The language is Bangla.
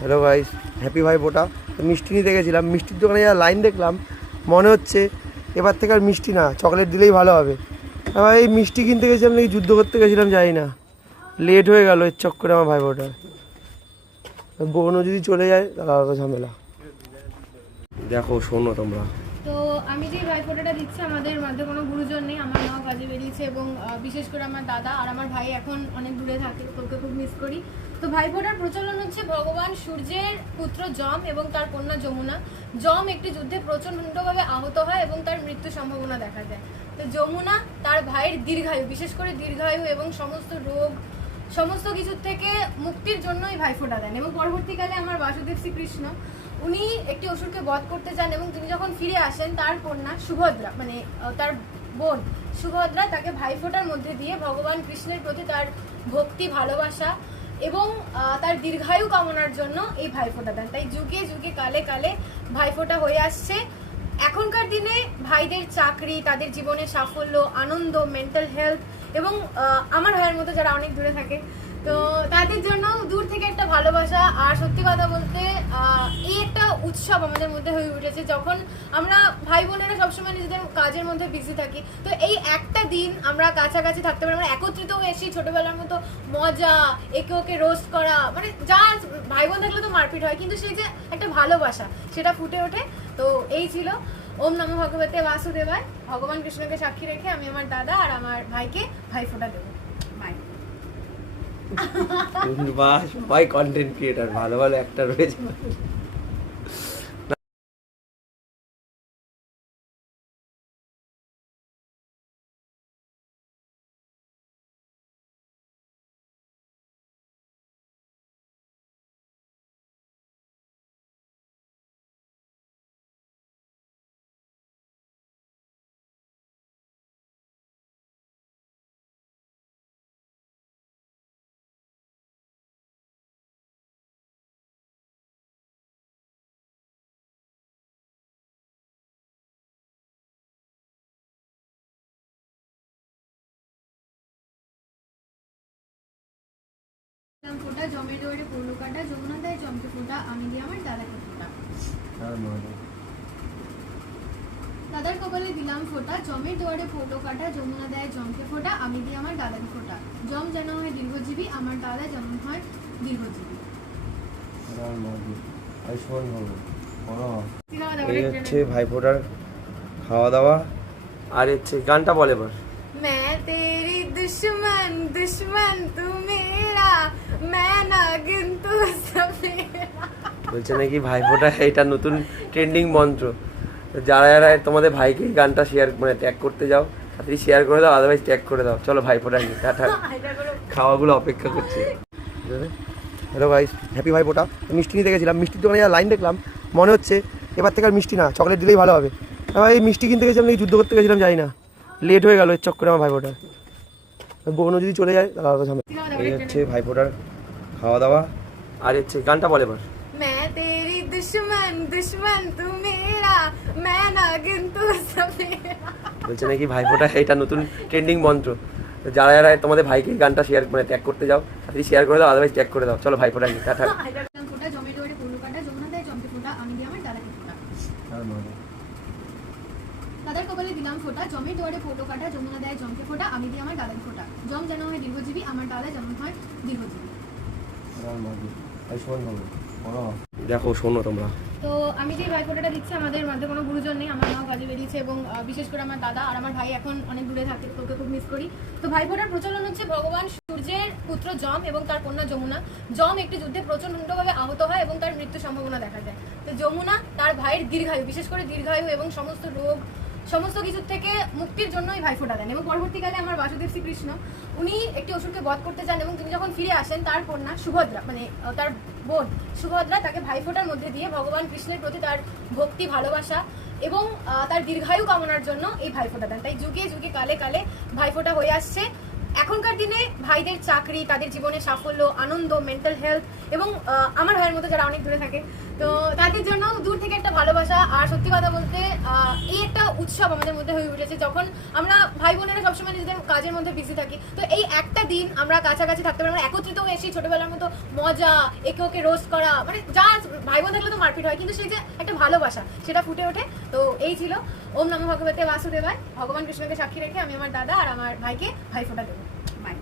হ্যালো গাইস হ্যাপি ভাই বোটা। তো মিষ্টি নিতে গেছিলাম। মিষ্টির দোকানে যা লাইন দেখলাম, মনে হচ্ছে এবার থেকে আর মিষ্টি না চকলেট দিলেই ভালো হবে। আবার এই মিষ্টি কিনতে গেছিলাম নাকি, যুদ্ধ করতে গেছিলাম যাই না। লেট হয়ে গেল এর চক্করে আমার ভাই বোটা। বোনও যদি চলে যায়, তাহলে আলাদা ঝামেলা। দেখো, শোনো তোমরা। আমি যে ভাইফোঁটাটা দিচ্ছি, আমাদের মধ্যে কোনো গুরুজন নেই, আমার মা কাজে বেরিয়েছে এবং বিশেষ করে আমার দাদা আর আমার ভাই এখন অনেক দূরে থাকে তোকে খুব মিস করি। তো ভাইফোঁটার প্রচলন হচ্ছে ভগবান সূর্যের পুত্র যম এবং তার কন্যা যমুনা। যম একটি যুদ্ধে প্রচণ্ডভাবে আহত হয় এবং তার মৃত্যুর সম্ভাবনা দেখা যায়। তো যমুনা তার ভাইয়ের দীর্ঘায়ু, বিশেষ করে দীর্ঘায়ু এবং সমস্ত রোগ, সমস্ত কিছুর থেকে মুক্তির জন্যই ভাইফোঁটা দেন এবং পরবর্তীকালে আমার বাসুদেব শ্রীকৃষ্ণ। উনি একটি অসুরকে বধ করতে চান এবং তিনি যখন ফিরে আসেন, তার কন্যা সুভদ্রা মানে তার বোন সুভদ্রা তাকে ভাইফোঁটার মধ্যে দিয়ে ভগবান কৃষ্ণের প্রতি তার ভক্তি, ভালোবাসা এবং তার দীর্ঘায়ু কামনার জন্য এই ভাইফোঁটা দেন। তাই যুগে যুগে, কালে কালে ভাইফোঁটা হয়ে আসছে। এখনকার দিনে ভাইদের চাকরি, তাদের জীবনের সাফল্য, আনন্দ মেন্টাল হেলথ এবং আমার ভাইয়ের মতো যারা অনেক দূরে থাকে তো তাদের জন্য দূর থেকে একটা ভালোবাসা আর সত্যি কথা বলতে এই একটা উৎসব আমাদের মধ্যে হয়ে উঠেছে যখন আমরা ভাই বোনেরা সবসময় নিজেদের কাজের মধ্যে বিজি থাকি। তো এই একটা দিন আমরা কাছাকাছি থাকতে পারি, আমরা একত্রিত হয়ে এসে ছোটবেলার মতো মজা, একে ওকে রোস্ট করা মানে যা ভাই বোন থাকলে তো মারপিট হয়, কিন্তু সেই যে একটা ভালোবাসা, সেটা ফুটে ওঠে। তো এই ছিল। ওম নম ভগবতে বাসুদেবায়। ভগবান কৃষ্ণকে সাক্ষী রেখে আমি আমার দাদা আর আমার ভাইকে ভাইফোঁটা দেবো। বাই বা সবাই কন্টেন্ট ক্রিয়েটার ভালো ভালো একটা রয়েছে ফোঁটা জমের দৌড়ে পড়লো কাটা যমুনা দেয় জমকে ফোঁটা আমি দিয়ে আমার দাদাকে ফোঁটা দাদার কপালে দিলাম ফোঁটা জমের দুয়ারে ফোটো কাটা যমুনা দেয় জমকে ফোঁটা আমি দিয়ে আমার দাদাকে ফোঁটা জম যেন হয় দীর্ঘজীবী আমার দাদা যেমন হয় দীর্ঘজীবী আয়ুষ্মান ভবন সিনেমা এই দেওয়ার হচ্ছে ভাইফোঁটার খাওয়া দাওয়া আর হচ্ছে গানটা বলে এবার मैं तेरी दुश्मन दुश्मन तू বলছে নাকি ভাইফোঁটা এটা নতুন ট্রেন্ডিং মন্ত্র। যারা যারা তোমাদের ভাইকে গানটা শেয়ার মানে ট্যাগ করতে যাও তাড়াতাড়ি শেয়ার করে দাও আদারওয়াইজ ট্যাগ করে দাও। চলো ভাইফোঁটা নিয়ে টাটা। খাওয়াগুলো অপেক্ষা করছে। হ্যালো গাইস হ্যাপি ভাই বোটা মিষ্টি নিতে গেছিলাম মিষ্টির দোকানে লাইন দেখলাম। মনে হচ্ছে এবার থেকে আর মিষ্টি না চকলেট দিলেই ভালো হবে। আবার এই মিষ্টি কিনতে গেছিলাম নাকি যুদ্ধ করতে গেছিলাম যাই না। লেট হয়ে গেল এর চক্করে আমার ভাই বোটা বোনও যদি চলে যায় তাহলে এই হচ্ছে ভাইফোঁটার খাওয়া দাওয়া আর হচ্ছে গানটা বলে এবার मैं तेरी दुश्मन दुश्मन तू मेरा मैं नागिन तू सफेरा বলছে নাকি ভাইফোঁটা এটা নতুন ট্রেন্ডিং মন্ত্র তো যারা যারা তোমাদের ভাইকে এই গানটা শেয়ার মানে ট্যাগ করতে যাও তাড়াতাড়ি শেয়ার করে দাও আদারওয়াইজ ট্যাগ করে দাও চলো ভাইফোঁটা নিয়ে টাটা এটা দিলাম ফোঁটা জমের দৌড়ে পড়লো কাটা যমুনা দেয় জমকে ফোঁটা আমি দিয়ে আমার দাদাকে ফোঁটা দাদার কপালে দিলাম ফোঁটা জমের দুয়ারে ফোটো কাটা যমুনা দেয় জমকে ফোঁটা আমি দিয়ে আমার দাদাকে ফোঁটা জম যেন হয় দীর্ঘজীবী আমার দাদা যেমন হয় দীর্ঘজীবী দেখো, শোনো তোমরা। তো আমি যে ভাইফোঁটাটা দিচ্ছি, আমাদের মধ্যে কোনো গুরুজন নেই, আমার মাও কাজে বেরিয়েছে এবং বিশেষ করে আমার দাদা আর আমার ভাই এখন অনেক দূরে থাকে, তোকে খুব মিস করি। তো ভাইফোঁটার প্রচলন হচ্ছে ভগবান সূর্যের পুত্র যম এবং তার কন্যা যমুনা। যম একটি যুদ্ধে প্রচণ্ডভাবে আহত হয় এবং তার মৃত্যুর সম্ভাবনা দেখা যায়। তো যমুনা তার ভাইয়ের দীর্ঘায়ু, বিশেষ করে দীর্ঘায়ু এবং সমস্ত রোগ সমস্ত কিছুর থেকে মুক্তির জন্যই ভাইফোঁটা দেন এবং পরবর্তীকালে আমার বাসুদেব শ্রীকৃষ্ণ, উনি একটি অসুরকে বধ করতে চান এবং তিনি যখন ফিরে আসেন, তার কন্যা সুভদ্রা মানে তার বোন সুভদ্রা তাকে ভাইফোঁটার মধ্যে দিয়ে ভগবান কৃষ্ণের প্রতি তার ভক্তি, ভালোবাসা এবং তার দীর্ঘায়ু কামনার জন্য এই ভাইফোঁটা দেন। তাই যুগে যুগে, কালে কালে ভাইফোঁটা হয়ে আসছে। এখনকার দিনে ভাইদের চাকরি, তাদের জীবনের সাফল্য, আনন্দ মেন্টাল হেলথ এবং আমার ভাইয়ের মতো যারা অনেক দূরে থাকে, তো তাদের জন্য দূর থেকে একটা ভালোবাসা আর সত্যি কথা বলতে এই একটা উৎসব আমাদের মধ্যে হয়ে উঠেছে যখন আমরা ভাই বোনেরা সবসময় নিজেদের কাজের মধ্যে বিজি থাকি। তো এই একটা দিন আমরা কাছাকাছি থাকতে পারি আমরা একত্রিত হয়ে এসে ছোটবেলার মতো মজা, একে ওকে রোস্ট করা মানে যা ভাই বোন থাকলে তো মারপিট হয়, কিন্তু সেই যে একটা ভালোবাসা, সেটা ফুটে ওঠে। তো এই ছিল ওম নম ভগবতে বাসুদেবায়। ভগবান কৃষ্ণকে সাক্ষী রেখে আমি আমার দাদা আর আমার ভাইকে ভাই ফোটা দেবো। বাই